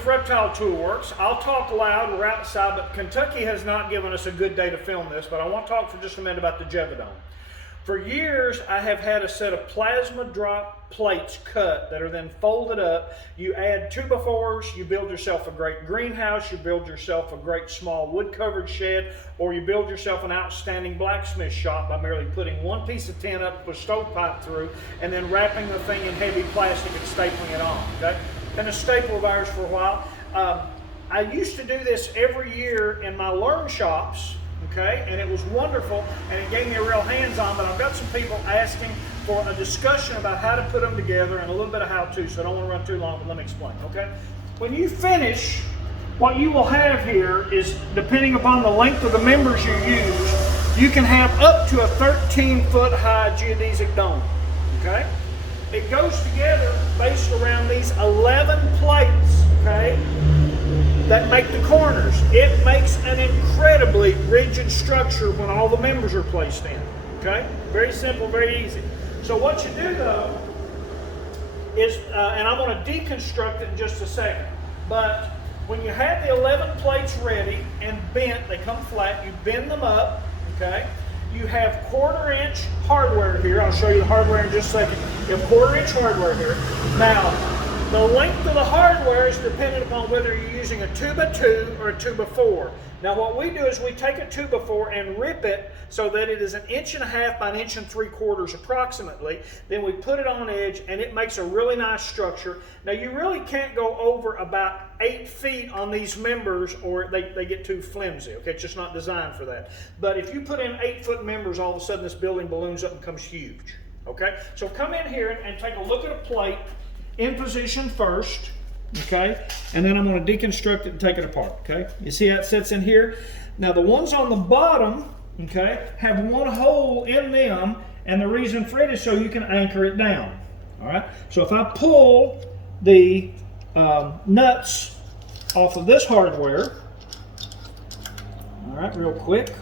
with Reptile Tool Works. I'll talk loud, we're outside, but Kentucky has not given us a good day to film this, but I want to talk for just a minute about the Gevedome. For years, I have had a set of plasma drop plates cut that are then folded up. You add 2x4s, you build yourself a great greenhouse, you build yourself a great small wood-covered shed, or you build yourself an outstanding blacksmith shop by merely putting one piece of tin up with a stovepipe through and then wrapping the thing in heavy plastic and stapling it on, okay? Been a staple of ours for a while. I used to do this every year in my learn shops, okay, and it was wonderful and it gave me a real hands-on, but I've got some people asking for a discussion about how to put them together and a little bit of how-to, so I don't want to run too long, but let me explain, okay? When you finish, what you will have here is, depending upon the length of the members you use, you can have up to a 13-foot high geodesic dome, okay? It goes together based around these 11 plates, okay, that make the corners. It makes an incredibly rigid structure when all the members are placed in, okay? Very simple, very easy. So what you do though is, and I'm going to deconstruct it in just a second, but when you have the 11 plates ready and bent, they come flat, you bend them up, okay? You have 1/4 inch hardware here. I'll show you the hardware in just a second. You have 1/4 inch hardware here. Now, the length of the hardware is dependent upon whether you're using a 2x2 or a 2x4. Now what we do is we take a 2x4 and rip it so that it is 1.5 inches by 1.75 inches approximately. Then we put it on edge and it makes a really nice structure. Now you really can't go over about 8 feet on these members or they get too flimsy, okay? It's just not designed for that. But if you put in 8-foot members, all of a sudden this building balloons up and becomes huge, okay? So come in here and take a look at a plate in position first, okay? And then I'm going to deconstruct it and take it apart, okay? You see how it sits in here? Now the ones on the bottom, okay, have one hole in them, and the reason for it is so you can anchor it down, all right? So if I pull the nuts off of this hardware, all right, real quick.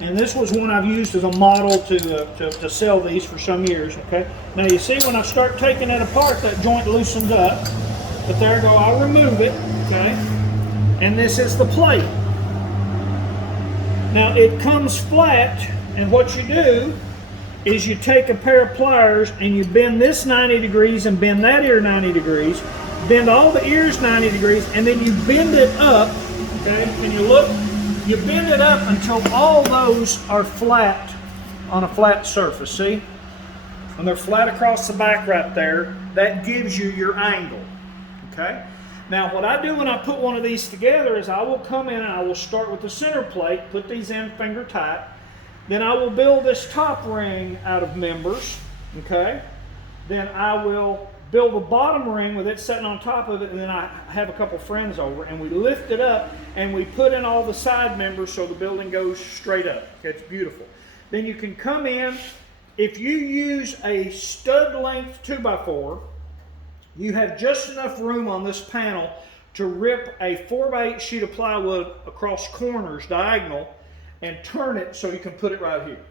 And this was one I've used as a model to sell these for some years, okay? Now you see when I start taking it apart, that joint loosens up. But there I go, I'll remove it, okay? And this is the plate. Now it comes flat, and what you do is you take a pair of pliers and you bend this 90 degrees and bend that ear 90 degrees, bend all the ears 90 degrees, and then you bend it up, okay? And you look, you bend it up until all those are flat on a flat surface, see? When they're flat across the back right there, that gives you your angle, okay? Now what I do when I put one of these together is I will come in and I will start with the center plate, put these in finger tight, then I will build this top ring out of members, okay? Then I will build the bottom ring with it sitting on top of it, and then I have a couple friends over and we lift it up and we put in all the side members so the building goes straight up. Okay, it's beautiful. Then you can come in, if you use a stud length 2x4, you have just enough room on this panel to rip a 4x8 sheet of plywood across corners diagonal and turn it so you can put it right here.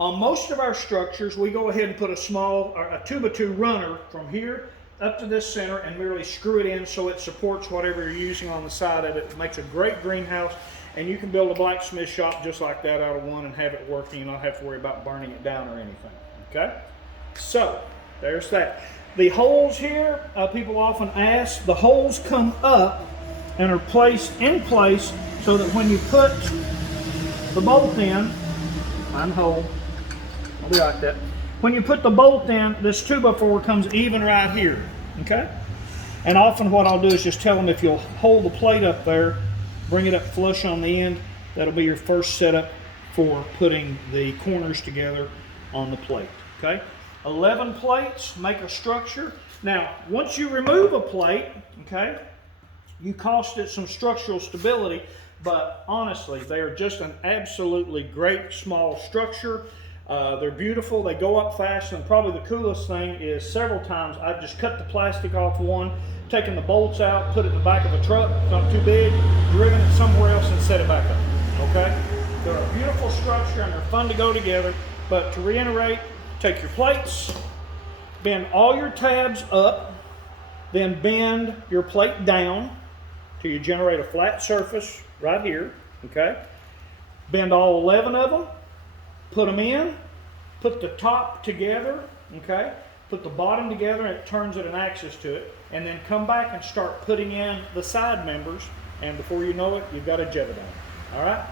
On most of our structures, we go ahead and put a small, or a 2x2 runner from here up to this center and merely screw it in so it supports whatever you're using on the side of it. It makes a great greenhouse, and you can build a blacksmith shop just like that out of one and have it working and not have to worry about burning it down or anything, okay? So, there's that. The holes here, people often ask, the holes come up and are placed in place so that when you put the bolt in, I'm hole, I'll be like that. When you put the bolt in, this 2x4 comes even right here, okay? And often what I'll do is just tell them if you'll hold the plate up there, bring it up flush on the end, that'll be your first setup for putting the corners together on the plate, okay? 11 plates make a structure. Now, once you remove a plate, okay, you cost it some structural stability, but honestly, they are just an absolutely great small structure. They're beautiful, they go up fast, and probably the coolest thing is several times I've just cut the plastic off one, taken the bolts out, put it in the back of a truck, not too big, driven it somewhere else and set it back up, okay? They're a beautiful structure and they're fun to go together, but to reiterate, take your plates, Bend all your tabs up, then bend your plate down till you generate a flat surface right here, okay? Bend all 11 of them, put them in, put the top together, okay? Put the bottom together and it turns at an axis to it, and then come back and start putting in the side members, and before you know it, you've got a Gevedome. All right?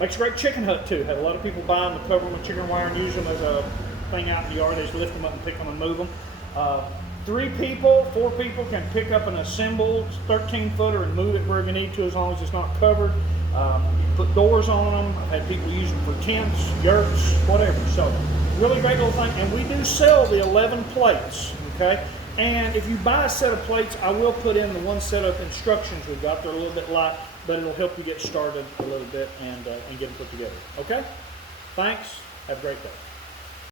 Makes a great chicken hut too. Had a lot of people buying the cover them with chicken wire and use them as a thing out in the yard. They just lift them up and pick them and move them. 3 people, 4 people can pick up an assembled 13-footer and move it wherever you need to as long as it's not covered. You can put doors on them. I've had people use them for tents, yurts, whatever. So really great little thing. And we do sell the 11 plates, okay? And if you buy a set of plates, I will put in the one set of instructions we've got. They're a little bit light, but it'll help you get started a little bit and get them put together. Okay? Thanks. Have a great day.